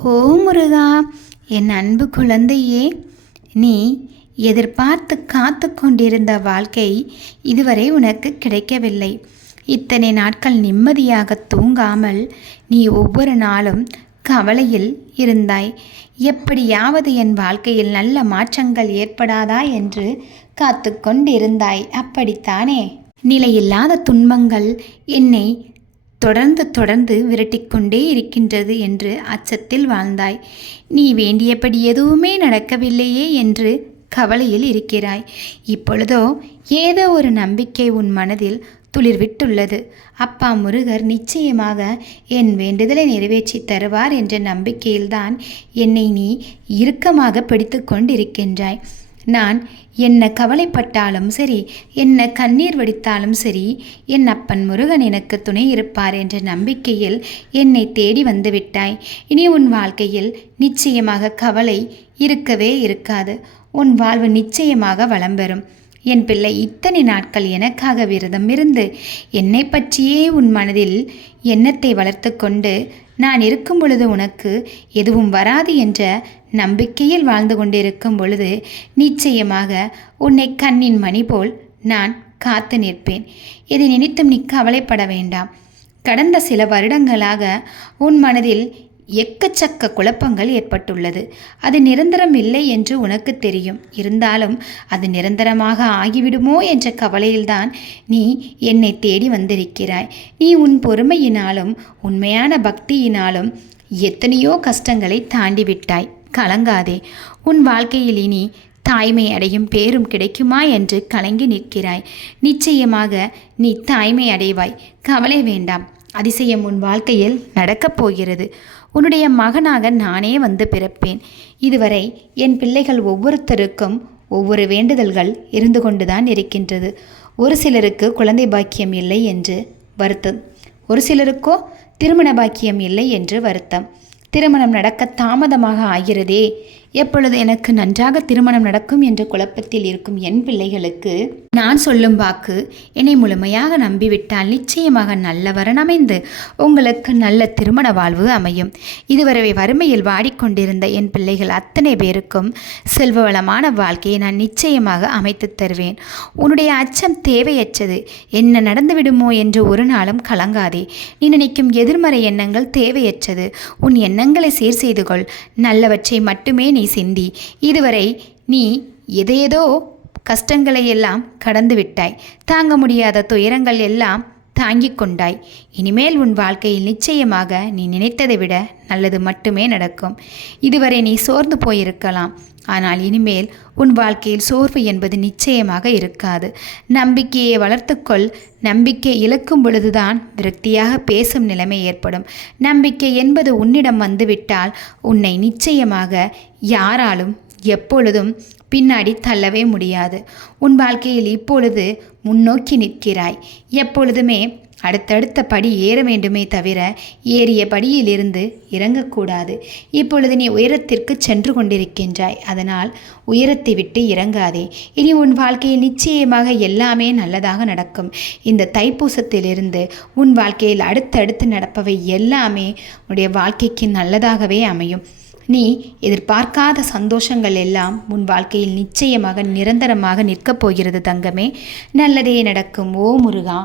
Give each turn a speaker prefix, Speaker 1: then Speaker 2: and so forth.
Speaker 1: ஓ முருகா என் அன்பு குழந்தையே நீ எதிர்பார்த்து காத்து கொண்டிருந்த வாழ்க்கை இதுவரை உனக்கு கிடைக்கவில்லை. இத்தனை நாட்கள் நிம்மதியாக தூங்காமல் நீ ஒவ்வொரு நாளும் கவலையில் இருந்தாய். எப்படியாவது என் வாழ்க்கையில் நல்ல மாற்றங்கள் ஏற்படாதா என்று காத்து கொண்டிருந்தாய். அப்படித்தானே? நிலையில்லாத துன்பங்கள் என்னை தொடர்ந்து தொடர்ந்து விரட்டிக்கொண்டே இருக்கின்றது என்று அச்சத்தில் வாழ்ந்தாய். நீ வேண்டியபடி எதுவுமே நடக்கவில்லையே என்று கவலையில் இருக்கிறாய். இப்பொழுதோ ஏதோ ஒரு நம்பிக்கை உன் மனதில் துளிர்விட்டுள்ளது. அப்பா முருகர் நிச்சயமாக என் வேண்டுதலை நிறைவேற்றி தருவார் என்ற நம்பிக்கையில்தான் என்னை நீ இறுக்கமாக பிடித்து கொண்டிருக்கின்றாய். நான் என்ன கவலைப்பட்டாலும் சரி என்ன கண்ணீர் வடித்தாலும் சரி என் அப்பன் முருகன் எனக்கு துணை இருப்பார் என்ற நம்பிக்கையில் என்னை தேடி வந்துவிட்டாய் இனி உன் வாழ்க்கையில் நிச்சயமாக கவலை இருக்கவே இருக்காது. உன் வாழ்வு நிச்சயமாக வளம் பெறும். என் பிள்ளை இத்தனை நாட்கள் எனக்காக விரதம் இருந்து என்னை பற்றியே உன் மனதில் எண்ணத்தை வளர்த்து கொண்டு நான் இருக்கும் பொழுது உனக்கு எதுவும் வராது என்ற நம்பிக்கையில் வாழ்ந்து கொண்டிருக்கும் பொழுது நிச்சயமாக உன்னை கண்ணின் மணி போல் நான் காத்து நிற்பேன். இதை நினைத்தும் நீ கவலைப்பட வேண்டாம். கடந்த சில வருடங்களாக உன் மனதில் எக்கச்சக்க குழப்பங்கள் ஏற்பட்டுள்ளது. அது நிரந்தரம் இல்லை என்று உனக்கு தெரியும். இருந்தாலும் அது நிரந்தரமாக ஆகிவிடுமோ என்ற கவலையில்தான் நீ என்னை தேடி வந்திருக்கிறாய். நீ உன் பொறுமையினாலும் உண்மையான பக்தியினாலும் எத்தனையோ கஷ்டங்களை தாண்டி விட்டாய் கலங்காதே. உன் வாழ்க்கையில் இனி தாய்மை அடையும் பேரும் கிடைக்குமா என்று கலங்கி நிற்கிறாய். நிச்சயமாக நீ தாய்மை அடைவாய். கவலை வேண்டாம். அதிசயம் உன் வாழ்க்கையில் நடக்கப் போகிறது. உன்னுடைய மகனாக நானே வந்து பிறப்பேன். இதுவரை என் பிள்ளைகள் ஒவ்வொருத்தருக்கும் ஒவ்வொரு வேண்டுதல்கள் இருந்து கொண்டுதான் இருக்கின்றது. ஒரு சிலருக்கு குழந்தை பாக்கியம் இல்லை என்று வருத்தம். ஒரு சிலருக்கோ திருமண பாக்கியம் இல்லை என்று வருத்தம். திருமணம் நடக்க தாமதமாக ஆகிறதே எப்பொழுது எனக்கு நன்றாக திருமணம் நடக்கும் என்ற குழப்பத்தில் இருக்கும் என் பிள்ளைகளுக்கு நான் சொல்லும் வாக்கு என்னை முழுமையாக நம்பிவிட்டால் நிச்சயமாக நல்ல வரன் அமைந்து உங்களுக்கு நல்ல திருமண வாழ்வு அமையும். இதுவரை வறுமையில் வாடிக்கொண்டிருந்த என் பிள்ளைகள் அத்தனை பேருக்கும் செல்வ வளமான வாழ்க்கையை நான் நிச்சயமாக அமைத்து தருவேன். உன்னுடைய அச்சம் தேவையற்றது. என்ன நடந்துவிடுமோ என்று ஒரு நாளும் கலங்காதே. நீ நினைக்கும் எதிர்மறை எண்ணங்கள் தேவையற்றது. உன் எண்ணங்களை சீர் செய்து கொள். நல்லவற்றை மட்டுமே நீ சிந்தி. இதுவரை நீ எதையேதோ கஷ்டங்களை எல்லாம் கடந்து விட்டாய். தாங்க முடியாத துயரங்கள் எல்லாம் தாங்கிக் கொண்டாய் இனிமேல் உன் வாழ்க்கையில் நிச்சயமாக நீ நினைத்ததை விட நல்லது மட்டுமே நடக்கும். இதுவரை நீ சோர்ந்து போயிருக்கலாம். ஆனால் இனிமேல் உன் வாழ்க்கையில் சோர்வு என்பது நிச்சயமாக இருக்காது. நம்பிக்கையை வளர்த்துக்கொள். நம்பிக்கை இழக்கும் பொழுதுதான் விரக்தியாக பேசும் நிலைமை ஏற்படும். நம்பிக்கை என்பது உன்னிடம் வந்துவிட்டால் உன்னை நிச்சயமாக யாராலும் எப்பொழுதும் பின்னாடி தள்ளவே முடியாது. உன் வாழ்க்கையில் இப்பொழுது முன்னோக்கி நிற்கிறாய். எப்பொழுதுமே அடுத்தடுத்த படி ஏற வேண்டுமே தவிர ஏறிய படியிலிருந்து இறங்கக்கூடாது. இப்பொழுது நீ உயரத்திற்கு சென்று கொண்டிருக்கின்றாய். அதனால் உயரத்தை விட்டு இறங்காதே. இனி உன் வாழ்க்கையில் நிச்சயமாக எல்லாமே நல்லதாக நடக்கும். இந்த தைப்பூசத்திலிருந்து உன் வாழ்க்கையில் அடுத்தடுத்து நடப்பவை எல்லாமே உன்னுடைய வாழ்க்கைக்கு நல்லதாகவே அமையும். நீ எதிர்பார்க்காத சந்தோஷங்கள் எல்லாம் உன் வாழ்க்கையில் நிச்சயமாக நிரந்தரமாக நிற்கப் போகிறது தங்கமே. நல்லதே நடக்கும் ஓ முருகா.